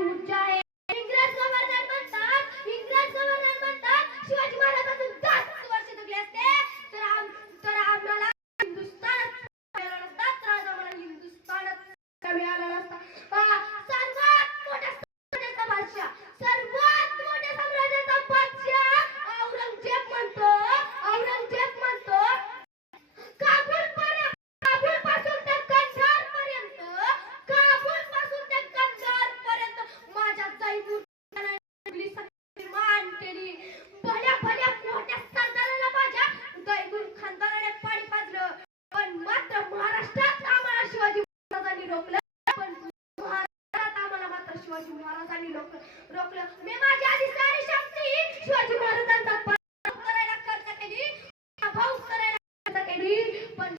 ऊर्जा आहे. इंग्रज गव्हर्नर म्हणतात शिवाजी महाराजांचं 10 वर्ष जगले असते तर आम्हाला हिंदुस्थानात मिळाला नसता, तर आज आम्हाला हिंदुस्थानात मिळाला नसता. सर्वात मोठ्या साम्राज्याचा बादशाह औरंगजेब म्हणतो काबूल पासून ते कंधार पर्यंत माझ्या जयपूर मान केली. भल्या मोठ्या सरदाराला माझ्या दैगुण खानदाराने पाणी पाजलं, पण मात्र महाराष्ट्रात आम्हाला शिवाजी महाराजांनी रोखलं. पण महाराष्ट्रात आम्हाला मात्र शिवाजी महाराजांनी रोखलं. मी माझ्या आधी सारी शक्ती शिवाजी महाराजांचा पराभव करायला खर्च केली, पण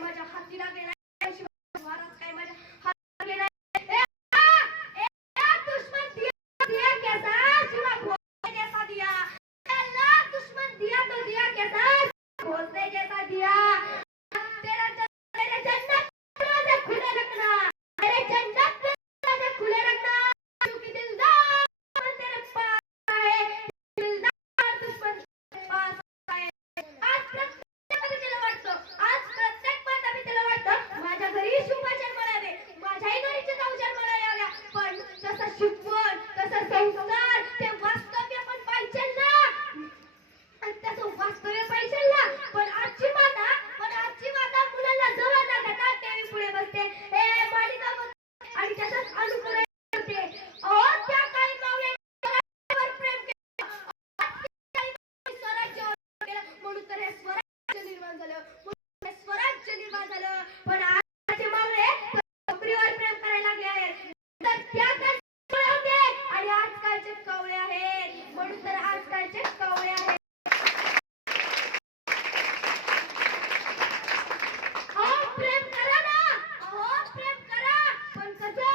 माझ्या हाती लागले नाही. शिवाजी महाराज काय माझ्या हाती लागले नाही. दुश्मन दिया कैसा जुआ भोसले जैसा दिया. दुश्मन दिया तो दिया कैसा भोसले जैसा दिया. तेरे जन्नत दरवाजे खुले रखना, तेरे जन्नत दरवाजे खुले रखना, क्योंकि दिलदार तेरे पास है, दिलदार दुश्मन तेरे पास है. आज प्रत्येक माता पित्याला वाटतं माझ्या घरी शुभाचार म्हणावे, माझ्याही घरी जाऊचार म्हणावे, पण तसं शिकवण, तसं संस्कार, ते वास्तव्य पण पाहिजे ना. तसं वास्तव्य पाहिजे ना. पण आजची माता मुलांना जवळ न घेता टीव्ही पुढे बसते, मालिका बघते आणि त्याचाच अनुकरण करते. त्या काही मावळ्यांवर प्रेम केलं, स्वराज्यावर केलं, म्हणून तर हे स्वराज्य निर्माण झालं. पण आजचे मावळे नोकरीवर प्रेम करायला लागले आहेत, तर त्या होते आणि आजकालचे कवळे आहेत, म्हणून तर आजकालचे कवळे आहेत. प्रेम करा ना, प्रेम करा, पण कसं?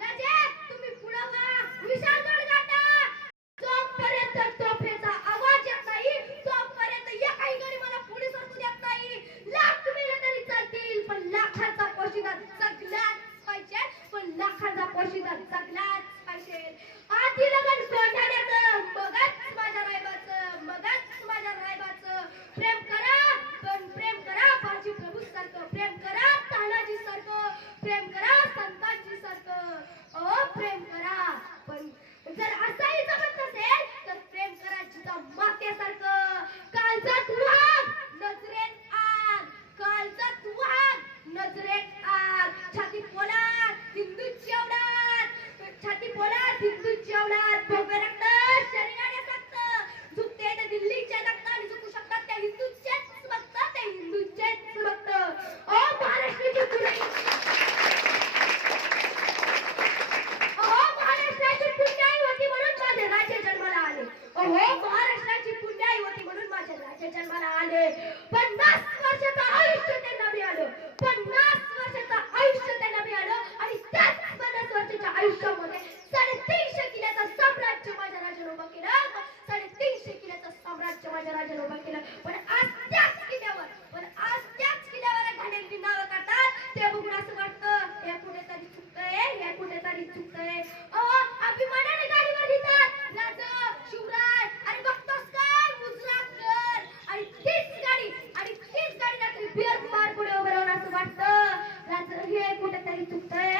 राजे तुम्ही पुढं वा, विशाळगड गाठा. जोपर्यंत तोफेचा आवाज येत नाही तोपर्यंत एकाही गरीबाला पुढे सरकू देत नाही. लाख मेले तरी चालतील, पण लाखांचा पोशिंदा जगलाच पाहिजे, पण लाखांचा पोशिंदा जगलाच पाहिजे. आधी लगन सोडण्याचं मगच माझ्या रायबाचं प्रेम करा, पण प्रेम करा बाजी प्रभू सारखं, प्रेम करा तानाजी सारखं, प्रेम करा संतांजी सारखं. प्रेम करा, पण जर असंही जमत नसेल तर प्रेम करा जिजा मातेसारखं. काळजात वाघ नजरेत आग, काळजात वाघ नजरेत आग. छाती पोलाद हिंदूची औलाद, छाती पोलाद हिंदूची औलाद. भव्य रक्त शरीराने सक्त, झुकते ते दिल्लीचे रक्त आणि झुकू शकतात त्या हिंदूचेच भक्त, ते हिंदूचेच भक्त. महाराष्ट्राची पुण्याई होती म्हणून माझे राजे जन्माला आले. महाराष्ट्राची पुण्याई होती म्हणून माझे राजे जन्माला आले. 50 वर्षाचं आयुष्य त्यांना मिळालं, 50 वर्षाचं आयुष्य त्यांना मिळालं आणि त्याच 50 वर्षाच्या आयुष्यामध्ये 350 किल्ल्याचं साम्राज्य माझ्या राजाने उभं केलं. 350 किल्ल्याचं साम्राज्य माझ्या राजाने उभं केलं. पण आज त्याच किल्ल्यावर घाणेरडी नावं काढतात. ते बघून असं वाटतं हे कुठेतरी चुकतंय. अभिमानाने गाडीवर लिहितात राजा शिवराय, आणि बघतोस काय मुजराकर, आणि तीच गाडी रात्री बिअर बार पुढे उभं राहून असं वाटतं हे कुठेतरी चुकतंय.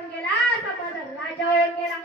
होऊन गेला, असा माझा राजा होऊन गेला.